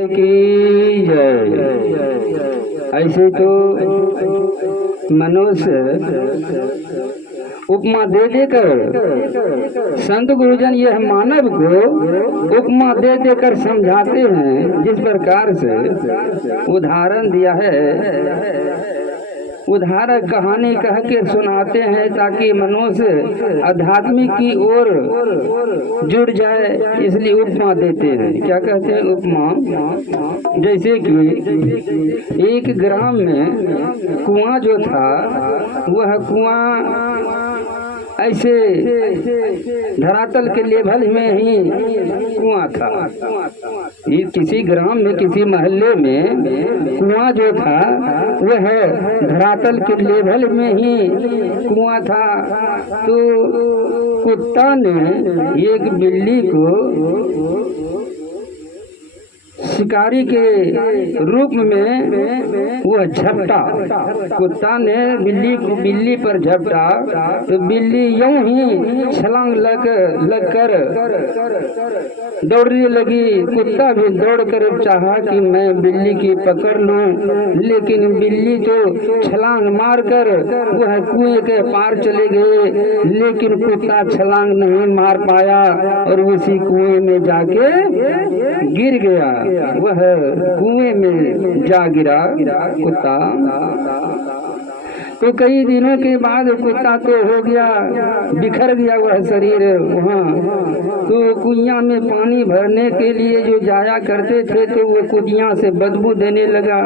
की जय। ऐसे तो मनुष्य उपमा दे देकर संत गुरुजन यह मानव को उपमा दे देकर समझाते हैं। जिस प्रकार से उदाहरण दिया है, उदाहरण कहानी कह के सुनाते हैं ताकि मनुष्य आध्यात्मिक की ओर जुड़ जाए, इसलिए उपमा देते हैं। क्या कहते हैं उपमा? जैसे कि एक ग्राम में कुआं जो था, वह कुआं ऐसे धरातल के लेवल में ही कुआं था। किसी ग्राम में, किसी मोहल्ले में कुआं जो था वह धरातल के लेवल में ही कुआं था। तो कुत्ता ने एक बिल्ली को शिकारी के रूप में वह झपटा। कुत्ता ने बिल्ली पर झपटा तो बिल्ली यूं ही छलांग लग कर दौड़ने लगी। कुत्ता भी दौड़कर चाहा कि मैं बिल्ली की पकड़ लूं, लेकिन बिल्ली तो छलांग मारकर वह कुएं के पार चले गए, लेकिन कुत्ता छलांग नहीं मार पाया और उसी कुएं में जाके गिर गया। वह कुएं में जा गिरा कुत्ता। तो कई दिनों के बाद कुत्ता तो हो गया, बिखर गया वह शरीर वहाँ। तो कुइयां में पानी भरने के लिए जो जाया करते थे तो वो कुइयां से बदबू देने लगा।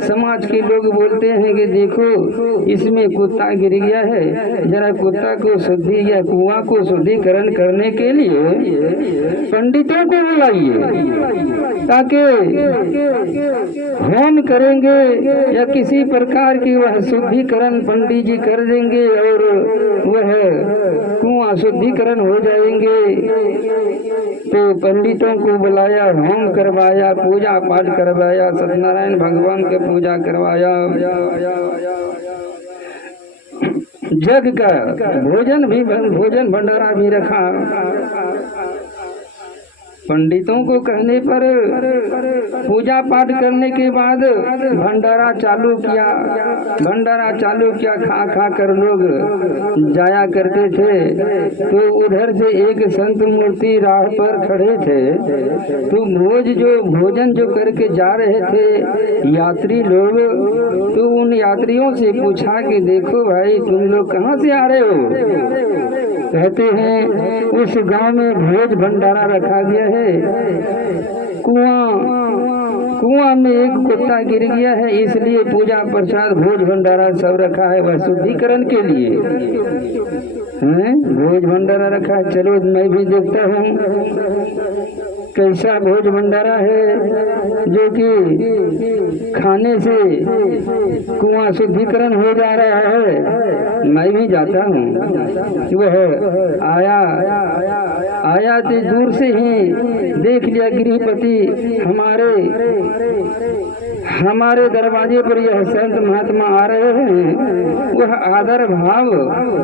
समाज के लोग बोलते हैं कि देखो इसमें कुत्ता गिर गया है, जरा कुत्ता को शुद्धि या कुआं को शुद्धिकरण करने के लिए पंडितों को बुलाइए, ताकि होम करेंगे या किसी प्रकार की वह शुद्धिकरण पंडित जी कर देंगे और वह कुआं शुद्धिकरण हो जाएंगे। तो पंडितों को बुलाया, होम करवाया, पूजा पाठ करवाया, सत्यनारायण भगवान के पूजा करवाया, जग का भोजन भंडारा भी रखा। पंडितों को कहने पर पूजा पाठ करने के बाद भंडारा चालू किया। खा खा कर लोग जाया करते थे। तो उधर से एक संत मूर्ति राह पर खड़े थे। तो भोजन जो करके जा रहे थे यात्री लोग, तो उन यात्रियों से पूछा कि देखो भाई तुम लोग कहाँ से आ रहे हो? कहते हैं उस गांव में भोज भंडारा रखा गया है। कुआं में एक कुत्ता गिर गया है, इसलिए पूजा प्रसाद भोज भंडारा सब रखा है, वह शुद्धिकरण के लिए हैं। भोज भंडारा रखा है, चलो मैं भी देखता हूँ कैसा भोज भंडारा है जो कि खाने से कुआं शुद्धिकरण हो जा रहा है। मैं भी जाता हूँ। वह आया तो दूर से ही देख लिया गृहपति हमारे दरवाजे पर यह संत महात्मा आ रहे हैं। वह आदर भाव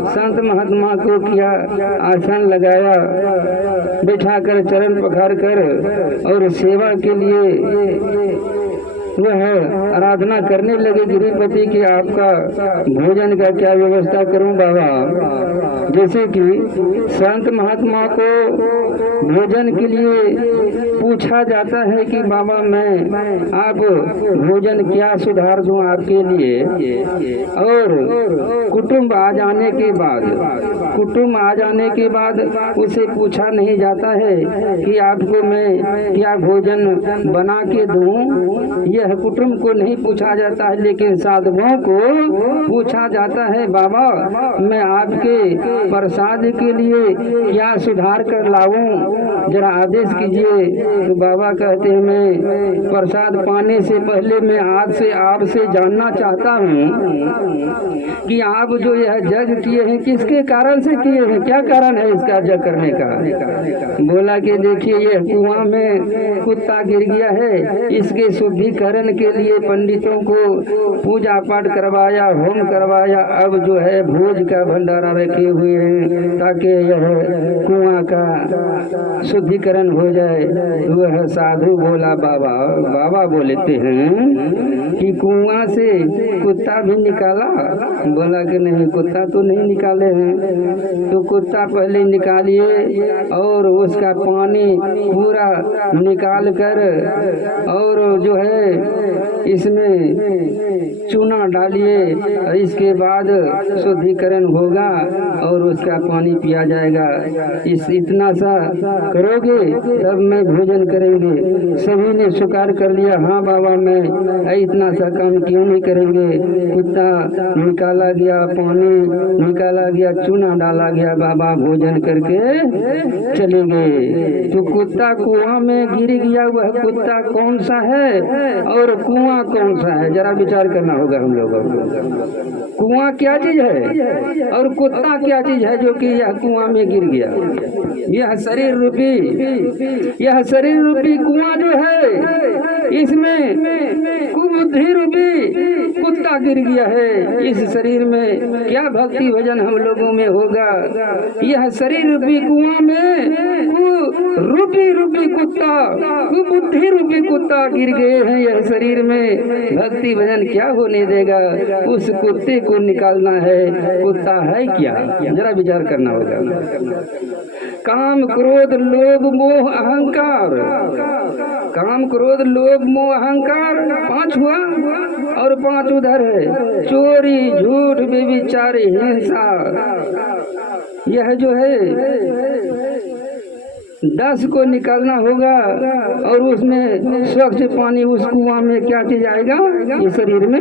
संत महात्मा को किया, आसन लगाया, बिठाकर चरण पखार कर और सेवा के लिए वह आराधना करने लगे गृहपति की आपका भोजन का क्या व्यवस्था करूं बाबा। जैसे कि संत महात्मा को भोजन के लिए पूछा जाता है कि बाबा मैं आप भोजन क्या सुधार दूं आपके लिए। और कुटुंब आ जाने के बाद उसे पूछा नहीं जाता है कि आपको मैं क्या भोजन बना के दूं। यह कुटुंब को नहीं पूछा जाता है, लेकिन साधुओं को पूछा जाता है बाबा मैं आपके प्रसाद के लिए क्या सुधार कर लाऊं, जरा आदेश कीजिए। तो बाबा कहते हैं मैं प्रसाद पाने से पहले मैं आपसे जानना चाहता हूँ कि आप जो यह जग किए हैं किसके कारण से किए हैं, क्या कारण है इसका जग करने का। बोला कि देखिए यह कुआं में कुत्ता गिर गया है, इसके शुद्धिकरण के लिए पंडितों को पूजा पाठ करवाया, होम करवाया। अब जो है भोज का भंडारा रखे हुए हैं ताकि यह कुआं का शुद्धिकरण हो जाए। वह साधु बोला, बाबा बाबा बोलते हैं कि कुआं से कुत्ता भी निकाला? बोला कि नहीं, कुत्ता तो नहीं निकाले हैं। तो कुत्ता पहले निकालिए और उसका पानी पूरा निकाल कर और जो है इसमें चूना डालिए, इसके बाद शुद्धिकरण होगा और उसका पानी पिया जाएगा। इतना सा करोगे तब मैं भोजन करेंगे। सभी ने स्वीकार कर लिया, हाँ बाबा मैं इतना सा काम क्यों नहीं करेंगे। कुत्ता निकाला गया, पानी निकाला गया, चूना डाला गया, बाबा भोजन करके चले गए। तो कुत्ता कुआं में गिर गया, वह कुत्ता कौन सा है और कुआं कौन सा है, जरा विचार करना होगा हम लोगों को। कुआं क्या चीज है और कुत्ता क्या चीज है जो कि यह कुआं में गिर गया। यह शरीर रूपी कुआं जो है, इसमें कुबुद्धि रूपी कुत्ता गिर गया है। इस शरीर में क्या भक्ति भजन हम लोगों में होगा। यह शरीर रूपी कुआं में रूपी कुत्ता, कुबुद्धि रूपी कुत्ता गिर गए हैं। यह शरीर में भक्ति भजन क्या होने देगा। उस कुत्ते को निकालना है। कुत्ता है क्या, जरा विचार करना होगा। काम क्रोध लोभ मोह अहंकार, काम क्रोध लोभ मोह अहंकार 5 हुआ और 5 उधर है, चोरी झूठ व्यभिचार हिंसा। यह जो है 10 को निकालना होगा और उसमें स्वच्छ पानी उस कुआं में क्या चीज आएगा इस शरीर में?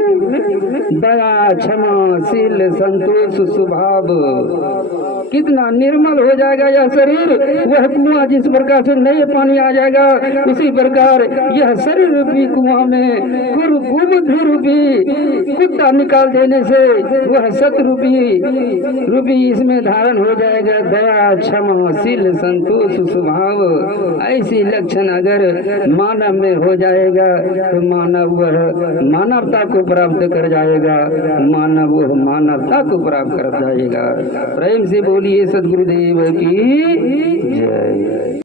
दया क्षमा शील संतोष स्वभाव। कितना निर्मल हो जाएगा यह शरीर। वह कुआं जिस प्रकार से नए पानी आ जाएगा, उसी प्रकार यह शरीर रूपी कुआं में कुबुद्धि रूपी कुत्ता निकाल देने से वह सत रूपी इसमें धारण हो जाएगा। दया क्षमा शील संतोष स्वभाव, ऐसी लक्षण अगर मानव में हो जाएगा तो मानव वह मानवता को प्राप्त कर जाएगा। मानव वह मानवता को प्राप्त कर जाएगा। प्रेम से बोलिए सद्गुरुदेव की जय।